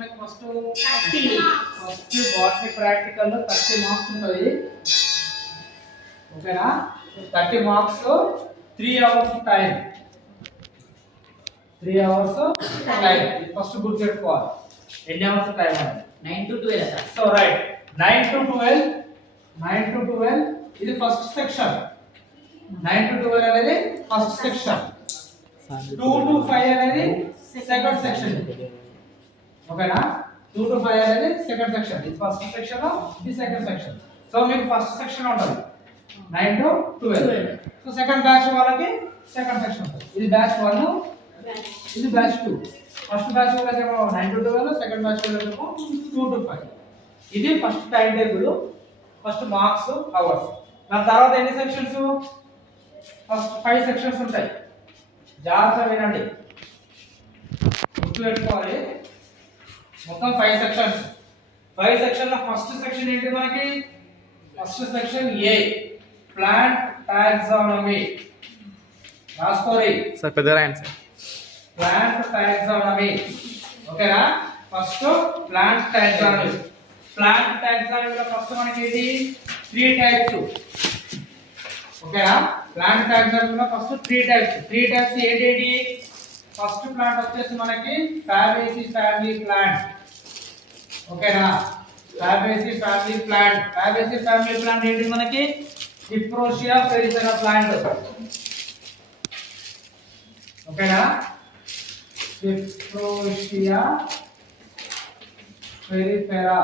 First botany practical లో 30 marks ఉంటుంది. ఓకేనా? 30 marks 3 hours time. 3 hours time. First గుర్తుపెట్టుకోవాలి. ఎన్ని అవర్స్ టైం అంటే 9 to 12 sir. So right 9 to 12 ఇది ఫస్ట్ సెక్షన్. 9 to 12 అనేది ఫస్ట్ సెక్షన్. 2 to 5 అనేది సెకండ్ సెక్షన్. ఓకేనా? 2 to 5 అనేది సెకండ్ సెక్షన్. ఇది ఫస్ట్ సెక్షన్, ఇది సెకండ్ సెక్షన్. సో మీకు ఫస్ట్ సెక్షన్ ఉంటుంది 9 to 12. సో సెకండ్ బ్యాచ్ వాళ్ళకి సెకండ్ సెక్షన్ ఉంటుంది. ఇది బ్యాచ్ 1, ఇది బ్యాచ్ 2. ఫస్ట్ బ్యాచ్ వాళ్ళకేమో 9 to 12, సెకండ్ బ్యాచ్ వాళ్ళకేమో 2 to 5. ఇది first time table, first marks, hours. దాని తర్వాత ఎన్ని సెక్షన్స్? ఫస్ట్ 5 సెక్షన్స్ ఉంటాయి. జాగ్రత్తగా వినండి, గుర్తుపెట్టుకోవాలి. మొత్తం 5 సెక్షన్స్. 5 సెక్షన్ లో ఫస్ట్ సెక్షన్ ఏంటి మనకి? First section A, plant taxonomy. రాసుకోరి సార్, పెద్ద రాయండి సార్. Plant taxonomy. ఓకేనా? First plant taxonomy. ప్లాంట్ టాక్సానమీలో ఫస్ట్ మనకి ఏంటి? 3 టైప్స్. ఓకేనా? ప్లాంట్ టాక్సానమీలో ఫస్ట్ 3 టైప్స్. 3 టైప్స్ ఏంటి? ఫస్ట్ ప్లాంట్ వచ్చేసి మనకి ఫ్యాబేసి ఫ్యామిలీ ప్లాంట్. ఓకేనా? Fabaceae family plant. Fabaceae family plant ఏంటి మనకి? Tephrosia purpurea plant. ఓకేనా? Tephrosia purpurea,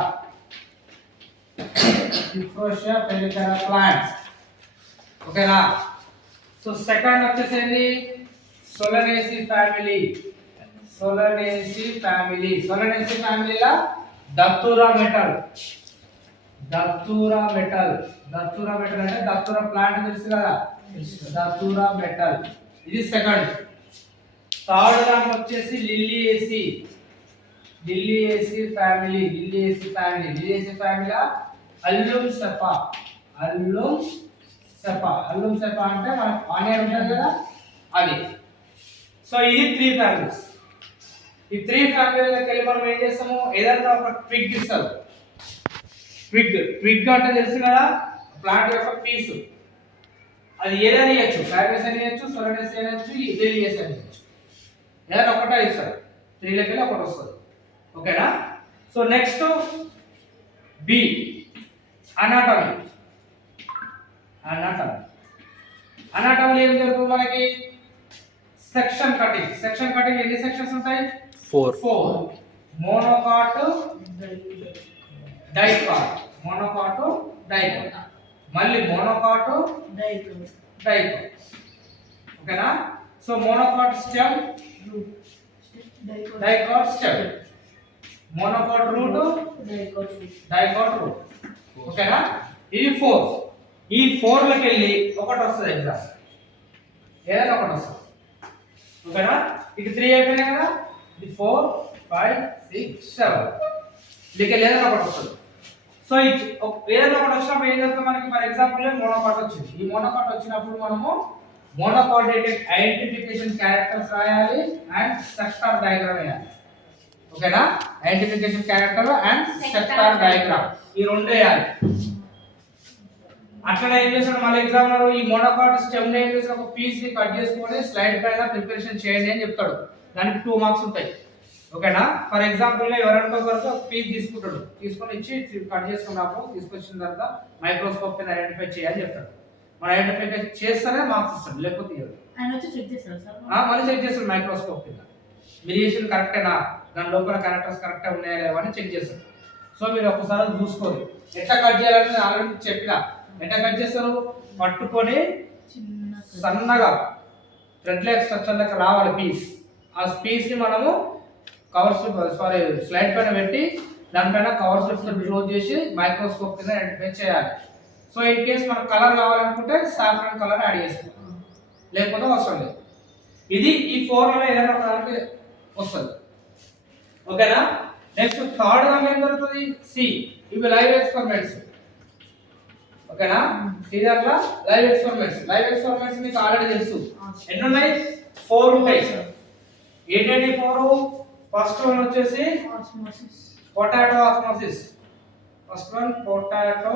Tephrosia purpurea plant. ఓకేనా? సో సెకండ్ వచ్చేసి ఏంటి? Solanaceae family. Solanaceae family. Solanaceae ఫ్యామిలీలా Datura metel. Datura metel. Datura metel అంటే దత్తూరా ప్లాంట్ తెలుసు కదా, దత్తూరా మెటల్. ఇది సెకండ్. థర్డ్ దాంట్లో వచ్చేసి Liliaceae. Liliaceae family. Liliaceae family. Liliaceae ఫ్యామిలీలా Allium cepa. Allium cepa. Allium cepa అంటే మనకు ఆనియన్ ఉంటుంది కదా, అది. సో ఇది 3 ఫ్యామిలీస్. ఈ 3 ఫ్యామిలీలోకి వెళ్ళి మనం ఏం చేస్తాము? ఏదైనా ఒక ట్విగ్ ఇస్తారు. ట్విగ్ అంటే తెలుసు కదా, ప్లాంట్ యొక్క పీస్. అది ఏదైనా ఇవ్వచ్చు. ఫ్యాబేస్ అని ఇవ్వచ్చు, సోలనేసి అని ఇవ్వచ్చు, లిల్లియేసి అని ఇవ్వచ్చు. ఏదైనా ఒకటే ఇస్తారు. 3 లోకి వెళ్ళి ఒకటి వస్తుంది. ఓకేనా? So next B, anatomy. Anatomy. అనాటమీలో ఏం జరుగుతుంది మనకి? Section cutting. సెక్షన్ కటింగ్ ఎన్ని సెక్షన్స్ ఉంటాయి? 4. Monocot, dicot. Monocot, dicot. మళ్ళీ మోనోకాట్, డైకాట్. ఓకేనా? So monocot stem, dicot stem. Monocot root, dicot root. ఓకేనా? ఇది 4. ఈ 4 లోకి వెళ్ళి ఒకటి వస్తుంది ఎగ్జామ్. ఏదైనా ఒకటి వస్తుంది. ఓకేనా? ఇది 3 అయిపోయినాయి కదా, ఇది 4, 5, 6, 7. దీనికి ఏదైనా ఒకటి వస్తుంది. సో ఏదైనా ఒకటి వచ్చినప్పుడు ఏం జరుగుతుంది మనకి? ఫర్ ఎగ్జాంపుల్ మోనోకాట్ వచ్చింది. ఈ మోనోకాట్ వచ్చినప్పుడు మనము మోనోకాటేటెడ్ ఐడెంటిఫికేషన్ క్యారెక్టర్స్ రాయాలి అండ్ సెక్టార్ డయాగ్రామ్ వేయాలి. ఓకేనా? Identification character and sector diagram ఈ రెండు వేయాలి. అట్లా ఏం చేస్తాడు మళ్ళీ ఎగ్జామినర్? ఈ మోనోకాట్ స్టెమ్ ఏం చేస్తాడు? ఒక పీస్ ని కట్ చేసుకొని స్లైడ్ పైన ప్రిపరేషన్ చేయండి అని చెప్తాడు. దానికి 2 మార్క్స్ ఉంటాయి. ఓకేనా? ఫర్ ఎగ్జాంపుల్ ఎవరైనా ఒకరికి ఒక పీస్ తీసుకుంటాడు, తీసుకొని ఇచ్చి కట్ చేసుకుని రాకు, తీసుకొచ్చిన తర్వాత మైక్రోస్కోప్ ని ఐడెంటిఫై చేయాలని చెప్తాడు. మనం ఐడెంటిఫై చేస్తేనే మార్క్స్ ఇస్తాడు, లేకపోతే ఇవ్వడు. మళ్ళీ చెక్ చేస్తాడు మైక్రోస్కోప్ కింద. మిలియేషన్ కరెక్టేనా, దాని లోపల క్యారెక్టర్స్ కరెక్ట్గా ఉన్నాయా లేవా అని చెక్ చేస్తాడు. సో మీరు ఒక్కసారి చూసుకోండి. ఎట్లా కట్ చేయాలని నేను ఆల్రెడీ చెప్పిన. ఎట్లా కట్ చేస్తారు? పట్టుకొని సన్నగా థ్రెడ్ లైక్ స్ట్రక్చర్ దగ్గర రావాలి పీస్. ఆ పీస్ ని మనము స్లైడ్ పైన పెట్టి దానిపైన కవర్ స్లిప్స్ క్లోజ్ చేసి మైక్రోస్కోప్ కింద ఐడెంటిఫై చేయాలి. సో ఇన్ కేస్ మనకు కలర్ కావాలనుకుంటే సాఫ్రాన్ కలర్ యాడ్ చేసుకోవాలి, లేకపోతే అవసరం లేదు. ఇది ఈ 4 లో ఏదైనా ఒక దానికి వస్తుంది. ఓకేనా? నెక్స్ట్ థర్డ్ దాంట్లో ఏం జరుగుతుంది? సి, ఇవి లైవ్ ఎక్స్పెరిమెంట్స్. ఓకేనా? సీరియల్గా లైవ్ ఎక్స్పెరిమెంట్స్. లైవ్ ఎక్స్పెరిమెంట్స్ మీకు ఆల్రెడీ తెలుసు. ఎన్ని ఉన్నాయి? 4 ఉంటాయి. ఏంటంటే 4 ఫస్ట్ వన్ వచ్చేసి osmosis, potato osmosis. First one potato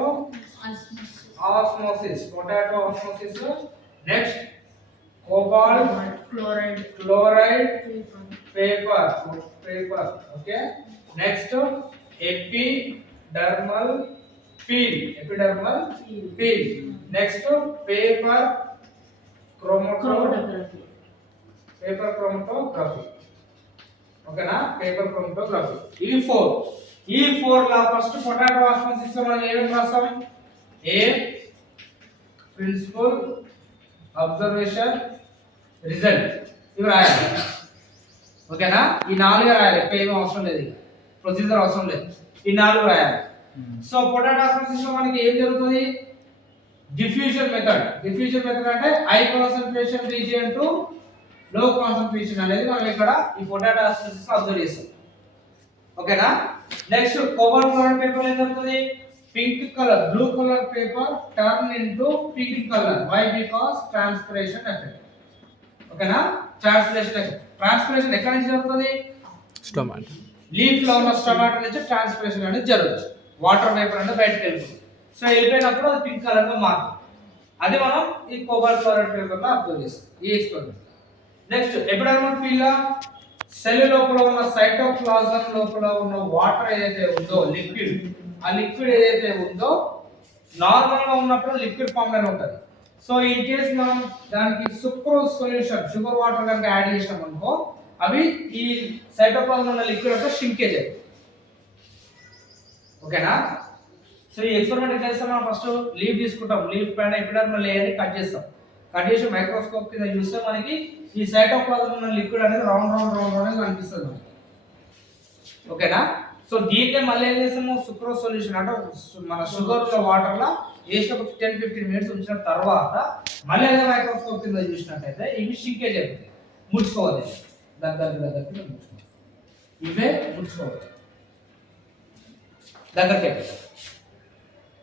osmosis, osmosis, potato osmosis. Next cobalt chloride, chloride paper, paper. Okay. Next epidermal peel. Next paper chromatography, chromatography. ఓకేనా, paper chromatography. ఈ four లా first potato osmosis లో మనం ఏమేమి రాస్తాం? ఏ principal, observation, result, ఇవి రాయాలి. ఓకేనా, ఈ 4 రాయాలి. ఏమీ అవసరం లేదు, ప్రొసీజర్ అవసరం లేదు, ఈ 4 రాయాలి. సో పొటాటో ఆస్మోసిస్ లో మనకి ఏం జరుగుతుంది? డిఫ్యూజన్ మెథడ్ అంటే హై కాన్సంట్రేషన్ రీజియన్ టు లో కాన్సంట్రేషన్ అనేది మనం ఇక్కడ ఈ పొటాటో ఆస్మోసిస్ లో అబ్జర్వ్ చేస్తాం. ఓకేనా. నెక్స్ట్ కోబాల్ట్ క్లోరైడ్ పేపర్ ఏం జరుగుతుంది? Pink colour, blue colour paper turn into pink colour. Why? Because transpiration effect. ఓకేనా, ట్రాన్స్పిరేషన్ ఎక్కడి నుంచి జరుగుతుంది? స్టొమాటో లీఫ్ లో ఉన్న స్టొమాటో నుంచి ట్రాన్స్పిరేషన్ అనేది జరుగుతుంది. వాటర్ వేపర్ అనేది బయటకు వెళ్తుంది. సో వెళ్ళిపోయినప్పుడు అది పింక్ కలర్ గా మారుతుంది. అది మనం ఈ కోబాల్ట్ క్లోరైడ్ పేపర్ లో అబ్జర్వ్ చేస్తాం ఈ experiment. Next epidermal peel, cell లోపల ఉన్న సైటోప్లాజం లోపల ఉన్న వాటర్ ఏదైతే ఉందో లిక్విడ్, ఆ లిక్విడ్ ఏదైతే ఉందో నార్మల్ గా ఉన్నప్పుడు లిక్విడ్ ఫామ్ లోనే ఉంటుంది. సో ఇన్ కేస్ మనం దానికి సుక్రోజ్ సొల్యూషన్, షుగర్ వాటర్ కనుక యాడ్ చేసినాం అనుకో, అవి ఈ సైటోప్లాజం ఉన్న లిక్విడ్ యొక్క షింకేజ్ అవుతుంది. ఓకేనా. సో ఈ ఎక్స్పెరిమెంట్ ఎట్లా చేస్తాం? మనం ఫస్ట్ లీఫ్ తీసుకుంటాం, లీఫ్ పైన ఎపిడర్మల్ లేయర్ ని కట్ చేస్తాం. కట్ చేసి మైక్రోస్కోప్ కింద చూస్తే మనకి ఈ సైటోప్లాజం ఉన్న లిక్విడ్ అనేది రౌండ్ అనేది కనిపిస్తుంది మనకి. ఓకేనా. సో దీన్నే మళ్ళీ ఏం చేస్తాము? సుక్రోజ్ సొల్యూషన్ అంటే మన షుగర్ లో వాటర్ లో వేసి ఒక 10-15 మినిట్స్ ఉంచిన తర్వాత మళ్ళీ అదే మైక్రోస్కోప్ కింద చూసినట్టయితే ఇవి షింకేజ్ అయిపోతాయి, ముడుచుకోవాలి. దగ్గరికి ఇవే ముడుచుకోవాలి, దగ్గరికి అయిపోతాయి.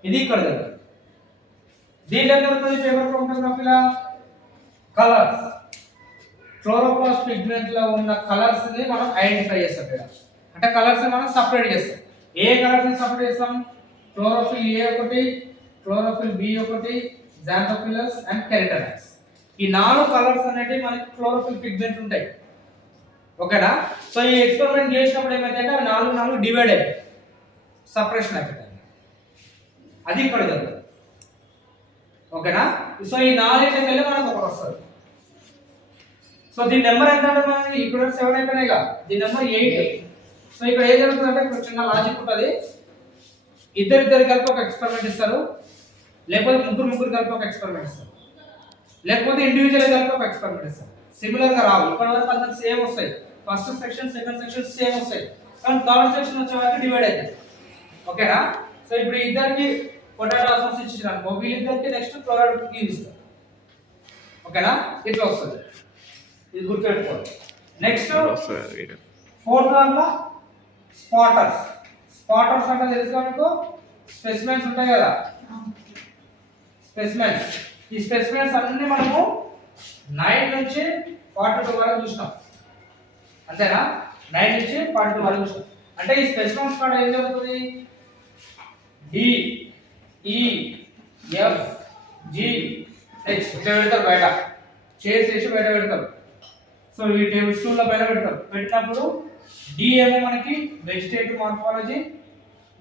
ఇది ఇక్కడ దగ్గర. దీంట్లో జరుగుతుంది పేపర్ క్రోమటోగ్రఫీలో కలర్స్, క్లోరోప్లాస్ట్ పిగ్మెంట్ లో ఉన్న కలర్స్ ని మనం ఐడెంటిఫై చేస్తాం ఇక్కడ. అంటే కలర్స్ ని మనం సెపరేట్ చేస్తాం. ఏ కలర్స్ ని సెపరేట్ చేస్తాం? క్లోరోఫిల్ ఏ ఒకటి, క్లోరోఫిల్ బి ఒకటి, జాంథోఫిలస్ అండ్ కెరటనైడ్స్. ఈ 4 కలర్స్ అనేవి మనకి క్లోరోఫిల్ పిగ్మెంట్ ఉంటాయి. ఓకేనా. సో ఈ ఎక్స్పెరిమెంట్ చేసినప్పుడు ఏమైందంటే అవి 4 డివైడ్ అయిపోయి సపరేషన్ అయిపోతాయి. అది ఇక్కడ జరుగుతుంది. ఓకేనా. సో ఈ 4 వెళ్ళి మనకు ఒకటి వస్తుంది. సో దీని నెంబర్ ఎంత అంటే మనకి ఇక్కడ 7 అయిపోయినాయి కదా, దీని నెంబర్ 8. సో ఇక్కడ ఏం జరుగుతుందంటే ఇక్కడ చిన్న లాజిక్ ఉంటుంది. ఇద్దరు కలిపి ఒక ఎక్స్పెరిమెంట్ ఇస్తారు, లేకపోతే ముగ్గురు కలిపి ఒక ఎక్స్పెరిమెంట్ ఇస్తారు, లేకపోతే ఇండివిజువల్ కలిపి ఒక ఎక్స్పెరిమెంట్ ఇస్తారు. సిమిలర్ గా రావు. ఇప్పటి వరకు అందరికి సేమ్ వస్తాయి. First section second section same వస్తాయి, కానీ థర్డ్ సెక్షన్ వచ్చే వరకు డివైడ్ అవుతాయి. ఓకేనా. సో ఇప్పుడు ఇద్దరికి పొటాటో ఆస్మోసిస్ ఇచ్చినారు, వీళ్ళిద్దరికి నెక్స్ట్ క్లోరైడ్ ఇస్తారు. ఓకేనా, ఇట్లా వస్తుంది. ఇది గుర్తుపెట్టుకోండి. నెక్స్ట్ 4th దాంట్లో స్పాటర్స్ అంటే తెలుసు మీకు, స్పెసిమెన్స్ ఉంటాయి కదా, స్పెసిమెన్స్. ఈ స్పెసిమెన్స్ అన్ని మనము 9 నుంచి 42 వరకు చూసినాం. అంతేనా, 9 నుంచి 42 వరకు చూసినాం. అంటే ఈ స్పెసిమెన్స్ కూడా ఏం జరుగుతుంది? డి ఈ ఎఫ్ జి హెచ్ ఇట్లా పెడతారు, బయట చేసి బయట పెడతారు. సో ఈ టేబుల్ స్టూల్ లో పైన పెడతారు. పెట్టినప్పుడు డి ఏమో మనకి వెజిటేటివ్ మార్ఫాలజీ,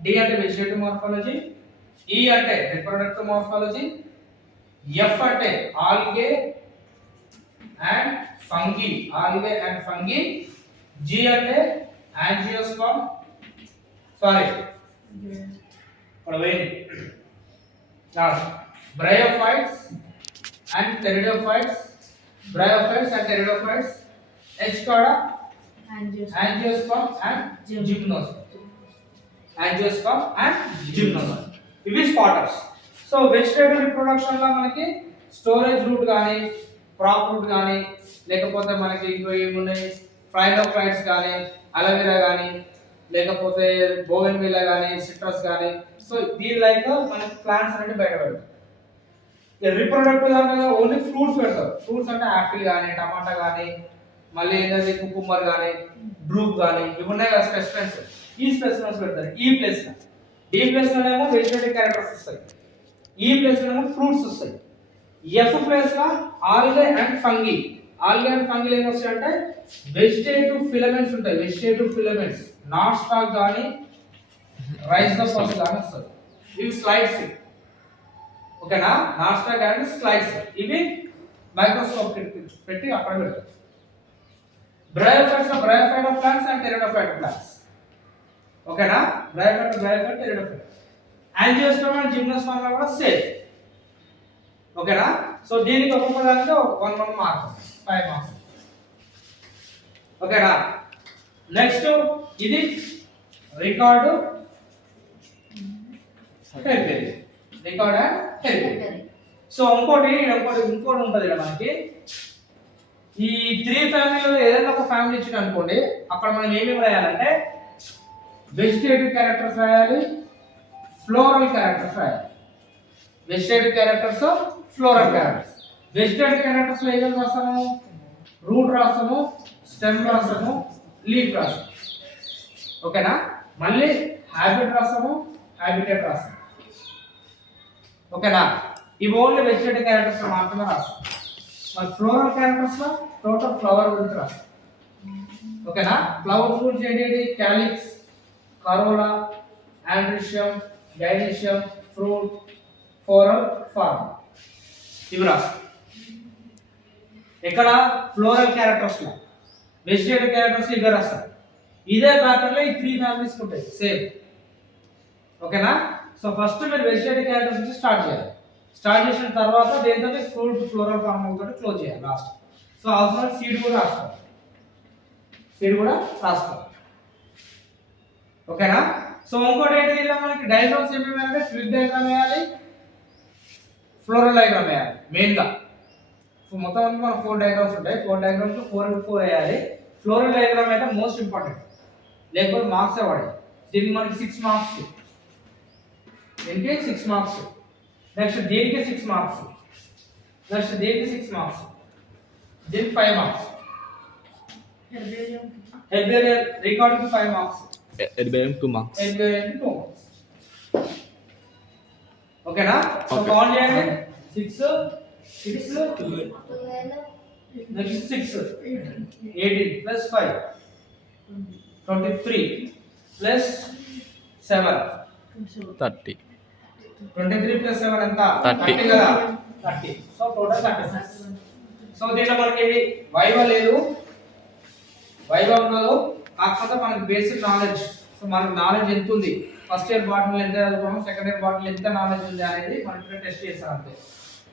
డి అంటే వెజిటేటివ్ మార్ఫాలజీ, ఈ అంటే రిప్రొడక్టివ్ మార్ఫాలజీ, ఎఫ్ అంటే ఆల్గే అండ్ ఫంగి, జి అంటే angiosperm, bryophytes and pteridophytes, H కూడా యాంజియోస్పర్మ్ అండ్ జిమ్నోస్పర్మ్. ఇవి స్పాటర్స్. సో వెజిటేటివ్ రిప్రొడక్షన్ లో మనకి స్టోరేజ్ రూట్ కానీ, క్రాప్ రూట్ కానీ, లేకపోతే మనకి ఇంకో ఏమున్నాయి, ఫ్రైలోఫైట్స్ కానీ, అలోవెరా కానీ, లేకపోతే బోగన్విల్లా కానీ, సిట్రస్ కానీ. సో దీని లైక్ మనకి ప్లాంట్స్ అనేది బయట పెడతాం. రిప్రొడక్టివ్ దాంట్లో ఓన్లీ ఫ్రూట్స్ పెడతారు. ఫ్రూట్స్ అంటే యాపిల్ కానీ, టమాటా కానీ, మళ్ళీ ఏంటంటే కుకుంబర్ కానీ, గ్రూప్ కానీ ఇవి ఉన్నాయి కదా స్పెసిమెన్స్, ఈ స్పెసిమెన్స్ పెడతారు ఈ ప్లేస్ లో. డి ప్లేస్ లోనేమో వెజిటేటివ్ క్యారెక్టర్స్ వస్తాయి, ఈ ప్లేస్ లోనేమో ఫ్రూట్స్ వస్తాయి. ఎఫ్ ప్లేస్ లో algae and fungi. Algae and ఫంగిలు ఏం వస్తాయి అంటే వెజిటేటివ్ ఫిలమెంట్స్ ఉంటాయి, వెజిటేటివ్ ఫిలమెంట్స్ నాట్ స్టాక్ కానీ రైస్ ద ఫస్ట్ కానీ వస్తుంది. ఇవి స్లైడ్స్, ఓకేనా, నాట్ స్టాక్ అండ్ స్లైడ్స్. ఇవి మైక్రోస్కోప్ పెట్టి అక్కడ పెడతారు. బ్రయోఫైట్స్ లో bryophyte of plants and pteridophyte of plants, ఓకేనా. Bryophyte pteridophyte. Angiosperm and gymnosperm లో కూడా సేమ్, ఓకేనా. సో దీనికి ఒక్కొక్క దానికి 1 మార్క్, 5 మార్క్స్, ఓకేనా. నెక్స్ట్ ఇది record heritage, record and heritage. So ఇంకోటి ఉంటుంది ఇక్కడ మనకి. ఈ 3 ఫ్యామిలీలో ఏదైనా ఒక ఫ్యామిలీ ఇచ్చింది అనుకోండి, అక్కడ మనం ఏమేమి రాయాలంటే వెజిటేటివ్ క్యారెక్టర్స్ రాయాలి, ఫ్లోరల్ క్యారెక్టర్స్ రాయాలి. Vegetative characters, floral characters. Vegetative characters లో ఏమేమి రాస్తాము? రూట్ రాస్తాము, స్టెమ్ రాస్తాము, లీఫ్ రాస్తాము, ఓకేనా. మళ్ళీ హ్యాబిట్ రాస్తాము, హ్యాబిటేట్ రాస్తాము, ఓకేనా. ఇవి ఓన్లీ వెజిటేటివ్ క్యారెక్టర్స్ లో మాత్రమే రాస్తాం. మరి ఫ్లోరల్ క్యారెక్టర్స్ లో టోటల్ ఫ్లవర్ గురించి రాస్తాం, ఓకేనా. ఫ్లవర్ గురించి ఏంటి? Calyx, corolla, androecium, gynoecium, fruit, floral, form, ఇవి రాస్తాం. ఇక్కడ ఫ్లోరల్ క్యారెక్టర్స్ లో వెజిటేటివ్ క్యారెక్టర్స్ ఇవే రాస్తాం. ఇదే ప్యాటర్న్ లో ఈ 3 ఫ్యామిలీస్ ఉంటాయి సేమ్, ఓకేనా. సో ఫస్ట్ మీరు వెజిటేటివ్ క్యారెక్టర్స్ నుంచి స్టార్ట్ చేయాలి. స్టార్ట్ చేసిన తర్వాత దేంతో ఫ్రూట్, ఫ్లోరల్, ఫార్మ్ తోటి క్లోజ్ చేయాలి లాస్ట్. సో అవసరం సీడ్ కూడా రాస్తారు, ఓకేనా. సో ఇంకోటి ఏంటి, ఇలా మనకి డయాగ్రామ్స్ ఏమేమి అంటే ట్విగ్ డయాగ్రామ్ వేయాలి, ఫ్లోరల్ డయాగ్రామ్ వేయాలి మెయిన్ గా. సో మొత్తం మనకు 4 డయాగ్రామ్స్ ఉంటాయి. 4 డయాగ్రామ్స్ 4x4 వేయాలి. ఫ్లోరల్ డయాగ్రామ్ అయితే మోస్ట్ ఇంపార్టెంట్, లేకపోతే మార్క్స్ పడాయి. దీనికి మనకి 6 మార్క్స్, దీనికి 6 మార్క్స్. నెక్స్ట్ దీనికి 6 మార్క్స్, నెక్స్ట్ దీనికి 6 మార్క్స్, దీనికి 5 marks. Herbarium recording 5 marks, herbarium 2 marks, herbarium 2 marks, ఓకేనా. సో కౌంట్ చేయండి. 6 నెక్స్ట్ 6 18 ప్లస్ 5 23 ప్లస్ 7 30. 23 ప్లస్ 7 ఎంత? 30 కదా, 30. So total 36. సో దీంట్లో మనకి వైవా లేదు, వైవా ఉండదు, కాకపోతే మనకి బేసిక్ నాలెడ్జ్. సో మనకి నాలెడ్జ్ ఎంత ఉంది, ఫస్ట్ ఇయర్ బాటనీ ఎంత చదువుకున్నాం, సెకండ్ ఇయర్ బాటనీ ఎంత నాలెడ్జ్ ఉంది అనేది మనం ఇప్పుడు టెస్ట్ చేస్తాం అంతే.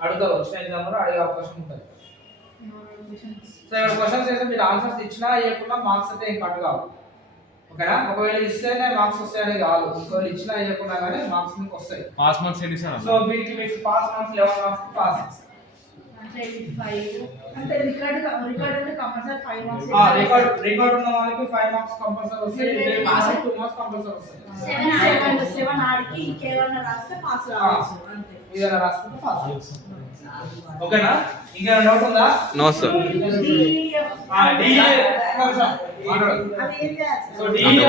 అడుగుతారు, వచ్చిన ఎగ్జామ్లో అడిగే అవకాశం ఉంటుంది. సో ఇక్కడ క్వశ్చన్స్ చేస్తే మీరు ఆన్సర్స్ ఇచ్చినా ఇవ్వకుండా మార్క్స్ అయితే ఏం కట్ కావు, ఓకేనా. ఒకవేళ ఇస్తేనే మార్క్స్ వస్తాయని కాదు, ఒకవేళ ఇచ్చినా ఇవ్వకుండా కానీ మార్క్స్ మీకు వస్తాయి. పాస్ మార్క్స్ ఎన్ని సార్? సో మీకు పాస్ మార్క్స్ 11 మార్క్స్ పాస్. అంటే 5 అంటే రికార్డ్ అంటే కంపల్సరీ 5 మార్క్స్. రికార్డ్ ఉన్న వాళ్ళకి 5 మార్క్స్ కంపల్సరీ వస్తాయి, పాస్ 2 మార్క్స్ కంపల్సరీ వస్తాయి. 7 ఆడికి కేవలం రాస్తే పాస్ రావచ్చు అంతే. ఇదైనా రాసుకుంటే పాస్, ఓకేనా. ఇంకేమైనా డౌట్ ఉందా? No sir. DEF DEF అది ఏం చేయాలి? So DEF